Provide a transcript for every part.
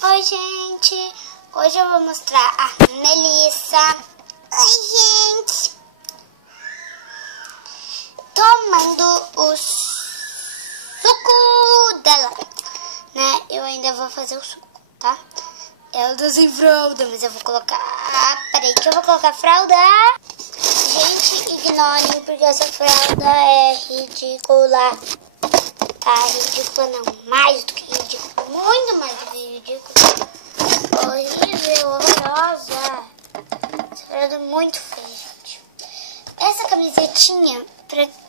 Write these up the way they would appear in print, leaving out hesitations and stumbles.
Oi, gente! Hoje eu vou mostrar a Melissa. Oi, gente! Tomando o suco dela, né? Eu ainda vou fazer o suco, tá? Ela tá sem fralda, mas eu vou colocar... Peraí que eu vou colocar a fralda. Gente, ignorem, porque essa fralda é ridícula. Tá, ridícula não, mais do que ridícula, muito mais do que ridícula. Horrível, horrorosa. Essa fralda é muito feia, gente. Essa camisetinha,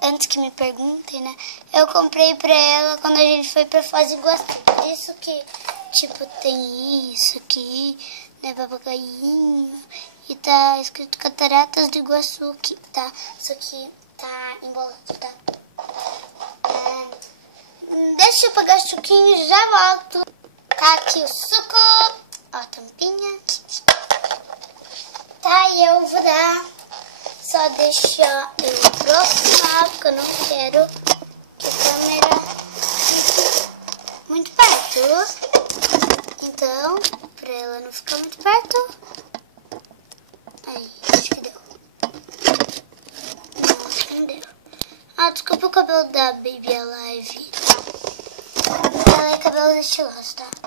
antes que me perguntem, né? Eu comprei pra ela quando a gente foi pra Foz do Iguaçu. Por isso que, tipo, tem isso aqui, né? Papagainho. E tá escrito Cataratas do Iguaçu aqui, tá? Isso aqui tá embolado, tá? Deixa eu pegar o suquinho e já volto. Tá aqui o suco. Ó, a tampinha. Tá, e eu vou dar. Só deixa eu aproximar, porque eu não quero que a câmera fique muito perto. Então, pra ela não ficar muito perto. Aí, acho que deu. Não, acho que não deu. Ah, desculpa o cabelo da Baby Alive. Ela é cabelo estiloso, tá? Eu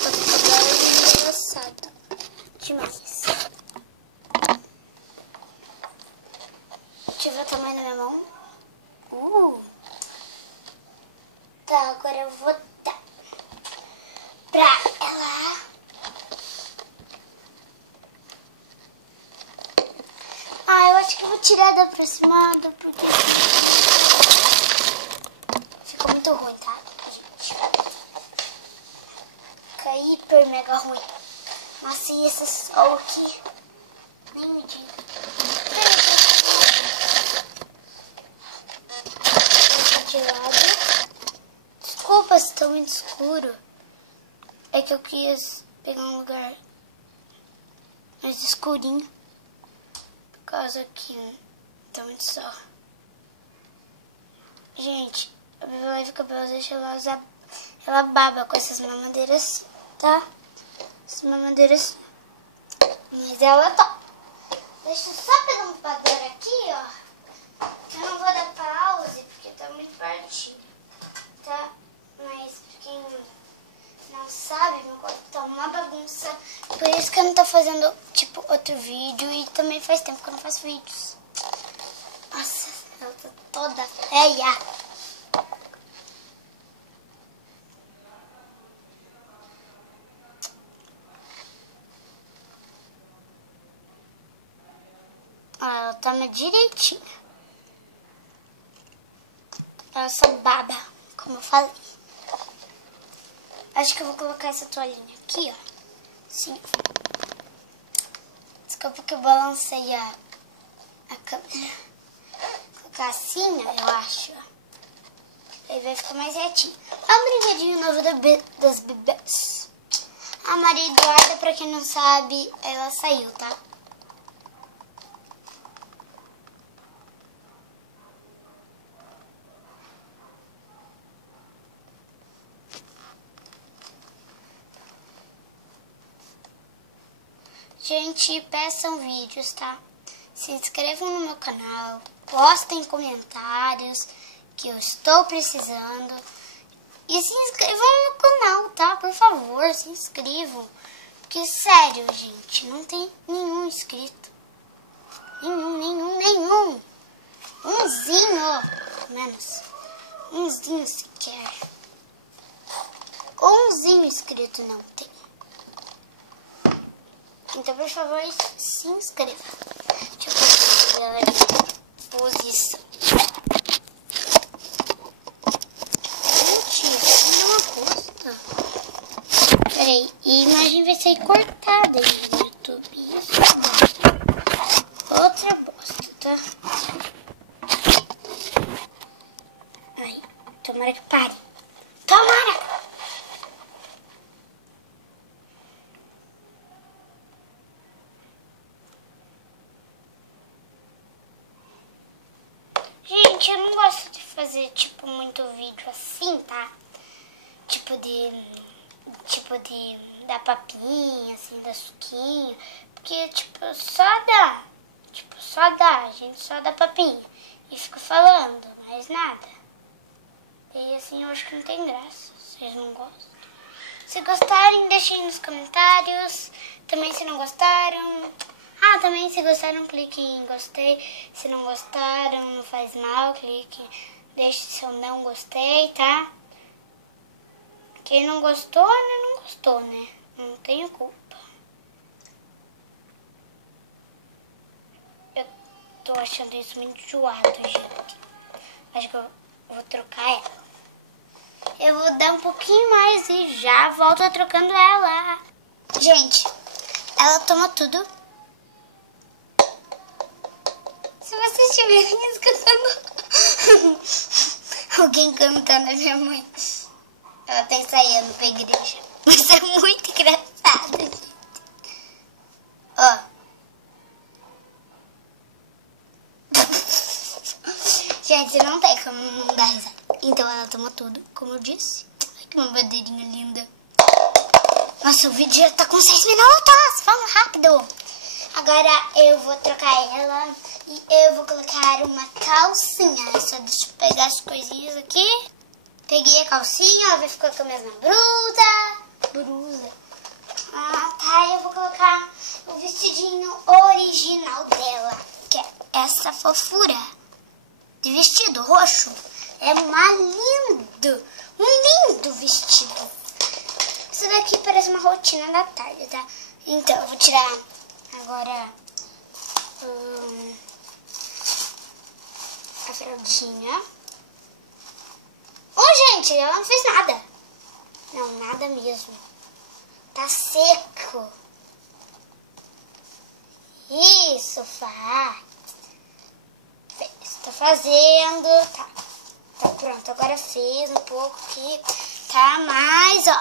tô com o cabelo engraçado demais. Deixa eu ver o tamanho da minha mão. Tá, agora eu vou dar pra ela. Eu acho que eu vou tirar da aproximada, porque ficou muito ruim, tá, gente? Fica hiper mega ruim. Nossa, e esse sol aqui? Nem me diga. De lado. Desculpa se tá muito escuro. É que eu quis pegar um lugar mais escurinho. Por causa que tá muito sol. Gente, a Baby Alive Cabelo deixa ela baba com essas mamadeiras, tá? Essas mamadeiras. Mas ela tá. Deixa eu só pegar um padrão aqui, ó. Eu não vou dar pause, porque tá muito pertinho, tá? Mas pra quem não sabe, meu corpo tá uma bagunça. Por isso que eu não tô fazendo, tipo, outro vídeo. E também faz tempo que eu não faço vídeos. Nossa, ela tá toda feia. Ela toma direitinho. Ela só baba, como eu falei. Acho que eu vou colocar essa toalhinha aqui, ó. Sim. Desculpa que eu balancei a câmera. Vou colocar assim, ó, eu acho. Aí vai ficar mais retinho. É um brinquedinho novo das bebês. A Maria Eduarda, pra quem não sabe, ela saiu, tá? Gente, peçam vídeos, tá? Se inscrevam no meu canal, postem comentários que eu estou precisando. E se inscrevam no canal, tá? Por favor, se inscrevam. Porque, sério, gente, não tem nenhum inscrito. Nenhum. Umzinho, menos. Umzinho sequer. Umzinho inscrito não tem. Então, por favor, se inscreva. Deixa eu fazer a posição. Gente, isso é uma bosta. Peraí, e a imagem vai sair cortada aí no YouTube. Isso é outra bosta, tá? Ai, tomara que pare. Tomara! Gente, eu não gosto de fazer, tipo, muito vídeo assim, tá? Tipo, tipo, da papinha, assim, da suquinha. Porque, tipo, só dá. Tipo, só dá. A gente só dá papinha. E fica falando, mais nada. E assim, eu acho que não tem graça. Vocês não gostam? Se gostarem, deixem nos comentários. Também se não gostaram... também se gostaram, clique em gostei. Se não gostaram, não faz mal, clique. Deixe seu não gostei, tá? Quem não gostou, né? Não gostou, né? Não tenho culpa. Eu tô achando isso muito enjoado, gente. Acho que eu vou trocar ela. Eu vou dar um pouquinho mais e já volto trocando ela. Gente, ela toma tudo. Se vocês estiverem escutando alguém cantando, a minha mãe, ela tá ensaiando pra igreja. Mas é muito engraçado, gente. Ó. Gente, não tem como não dar risada. Então ela toma tudo, como eu disse. Ai, que uma bandeirinha linda. Nossa, o vídeo já tá com 6 minutos. Vamos rápido. Agora eu vou trocar ela e eu vou colocar uma calcinha. Só deixa eu pegar as coisinhas aqui. Peguei a calcinha, ela vai ficar com a mesma blusa. Tá, eu vou colocar o vestidinho original dela, que é essa fofura de vestido roxo. É um lindo vestido. Isso daqui parece uma rotina da tarde, tá? Então, eu vou tirar agora a fraldinha. Gente, ela não fez nada. Não, nada mesmo. Tá seco. Isso, faz. Tá fazendo. Tá pronto. Agora fez um pouco aqui. Tá mais, ó.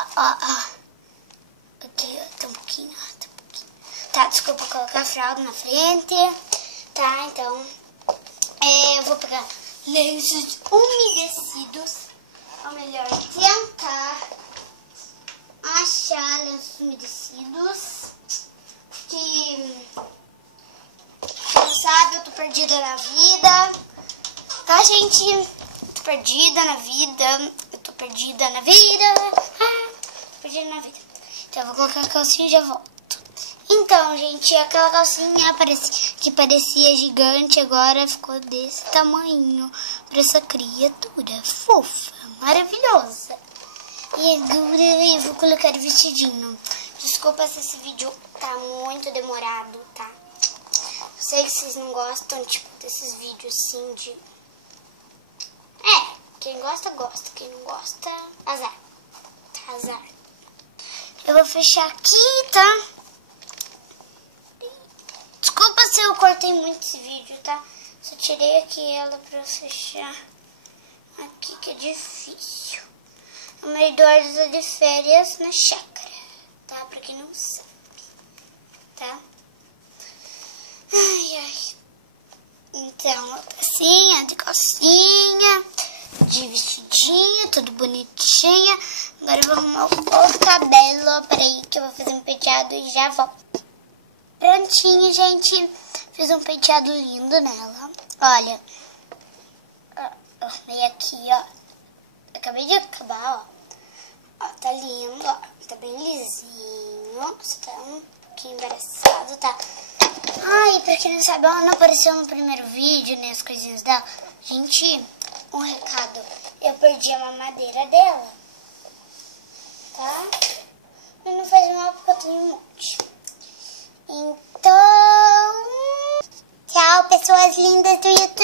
Aqui, ó. Tá um pouquinho, Tá, desculpa colocar a fralda na frente. Tá, então. Eu vou pegar lenços umedecidos. Ou melhor, tentar achar lenços umedecidos. Que, quem sabe, eu tô perdida na vida. Tá, gente? Tô perdida na vida. Tô perdida na vida. Então, eu vou colocar a calcinha e já volto. Então, gente, aquela calcinha que parecia gigante, agora ficou desse tamanho para essa criatura fofa, maravilhosa. E agora eu vou colocar o vestidinho. Desculpa se esse vídeo tá muito demorado, tá? Eu sei que vocês não gostam, tipo, desses vídeos assim de... quem gosta, gosta. Quem não gosta, azar. Tá, azar. Eu vou fechar aqui, tá? Desculpa se eu cortei muito esse vídeo, tá? Só tirei aqui ela pra fechar aqui, que é difícil. O meu Eduardo tá de férias na chácara, tá? Pra quem não sabe, tá? Ai. Então, assim, de calcinha, de vestidinho, tudo bonitinha. Agora eu vou arrumar o cabelo. Peraí que eu vou fazer um penteado e já volto. Prontinho, gente. Fiz um penteado lindo nela. Olha. Arrumei aqui, ó. Acabei de acabar, ó. Tá lindo, ó. Tá bem lisinho. Só tá um pouquinho embaraçado, tá? E pra quem não sabe, ela não apareceu no primeiro vídeo, né? As coisinhas dela. Gente, um recado. Eu perdi a mamadeira dela. Tá? Mas não faz mal porque eu tenho um monte. Então, tchau, pessoas lindas do YouTube.